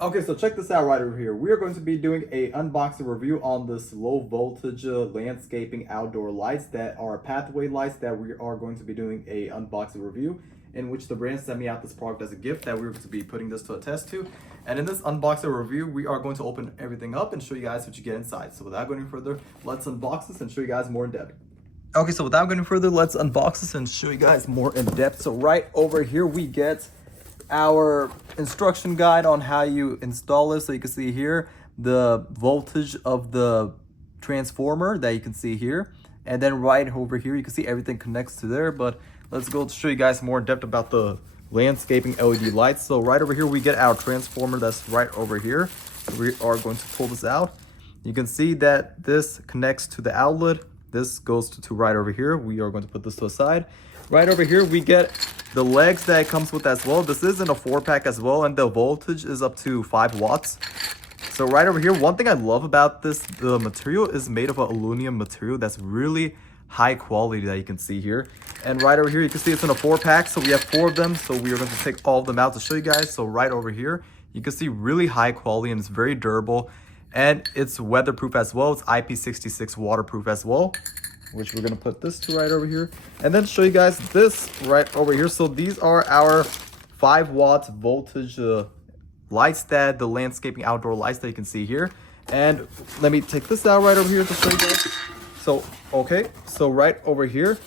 Okay, so check this out right over here. We are going to be doing a unboxing review on this low voltage landscaping outdoor lights that are pathway lights that we are going to be doing a unboxing review in which the brand sent me out this product as a gift that we're going to be putting this to a test to. And in this unboxing review, we are going to open everything up and show you guys what you get inside. So without going any further, let's unbox this and show you guys more in depth. Okay, so without going any further, let's unbox this and show you guys more in depth. So right over here, we get our instruction guide on how you install it. So you can see here the voltage of the transformer that you can see here, and then right over here you can see everything connects to there. But let's go to show you guys more in depth about the landscaping LED lights. So right over here we get our transformer that's right over here. We are going to pull this out. You can see that this connects to the outlet. This goes to right over here. We are going to put this to the side. Right over here we get the legs that it comes with as well. This is in a 4-pack as well, and the voltage is up to 5 watts. So right over here, one thing I love about this, the material is made of an aluminum material that's really high quality that you can see here. And right over here, you can see it's in a 4-pack, so we have 4 of them. So we are going to take all of them out to show you guys. So right over here, you can see really high quality and it's very durable. And it's weatherproof as well. It's IP66 waterproof as well, which we're going to put this to right over here. And then show you guys this right over here. So these are our 5 watts voltage lights, that the landscaping outdoor lights that you can see here. And let me take this out right over here to show you guys. So okay, so right over here,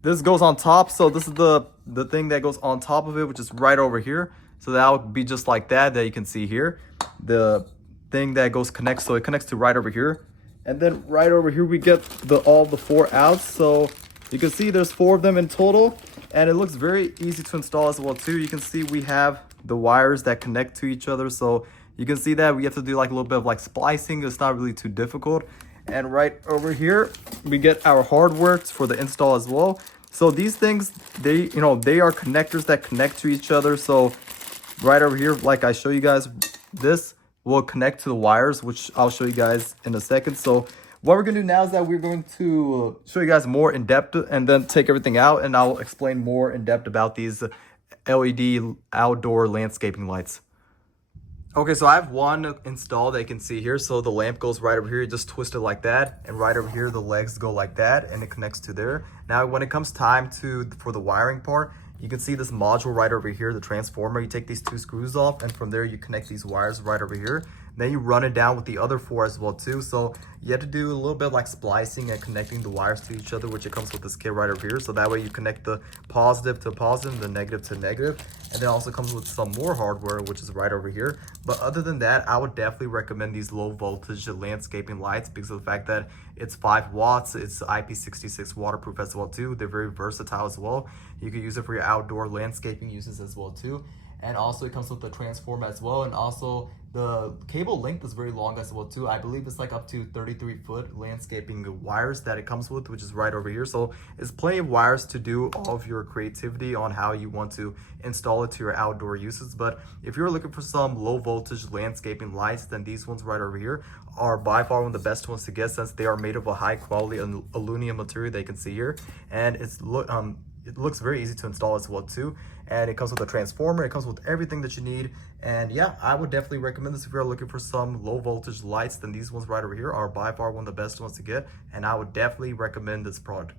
this goes on top. So this is the thing that goes on top of it, which is right over here. So that would be just like that you can see here. The thing that connects, so it connects to right over here. And then right over here we get all the 4 outs. So you can see there's 4 of them in total, and it looks very easy to install as well too. You can see we have the wires that connect to each other, so you can see that we have to do like a little bit of like splicing. It's not really too difficult. And right over here we get our hardware for the install as well. So these things, they are connectors that connect to each other. So right over here, like I show you guys, this will connect to the wires, which I'll show you guys in a second. So what we're gonna do now is that we're going to show you guys more in depth and then take everything out, and I'll explain more in depth about these LED outdoor landscaping lights. Okay, so I have one installed that you can see here. So the lamp goes right over here, you just twist it like that, and right over here the legs go like that, and it connects to there. Now when it comes time for the wiring part, you can see this module right over here, the transformer. You take these 2 screws off, and from there you connect these wires right over here. Then you run it down with the other 4 as well too. So you have to do a little bit like splicing and connecting the wires to each other, which it comes with this kit right over here. So that way you connect the positive to positive and the negative to negative. And then also comes with some more hardware, which is right over here. But other than that, I would definitely recommend these low voltage landscaping lights because of the fact that it's 5 watts. It's IP66 waterproof as well too. They're very versatile as well. You can use it for your outdoor landscaping uses as well too. And also it comes with the transformer as well, and also the cable length is very long as well too. I believe it's like up to 33-foot landscaping wires that it comes with, which is right over here. So it's plenty of wires to do all of your creativity on how you want to install it to your outdoor uses. But if you're looking for some low voltage landscaping lights, then these ones right over here are by far one of the best ones to get, since they are made of a high quality aluminum material that you can see here. And it looks very easy to install as well too, and it comes with a transformer. It comes with everything that you need. And yeah, I would definitely recommend this if you're looking for some low voltage lights. Then these ones right over here are by far one of the best ones to get, and I would definitely recommend this product.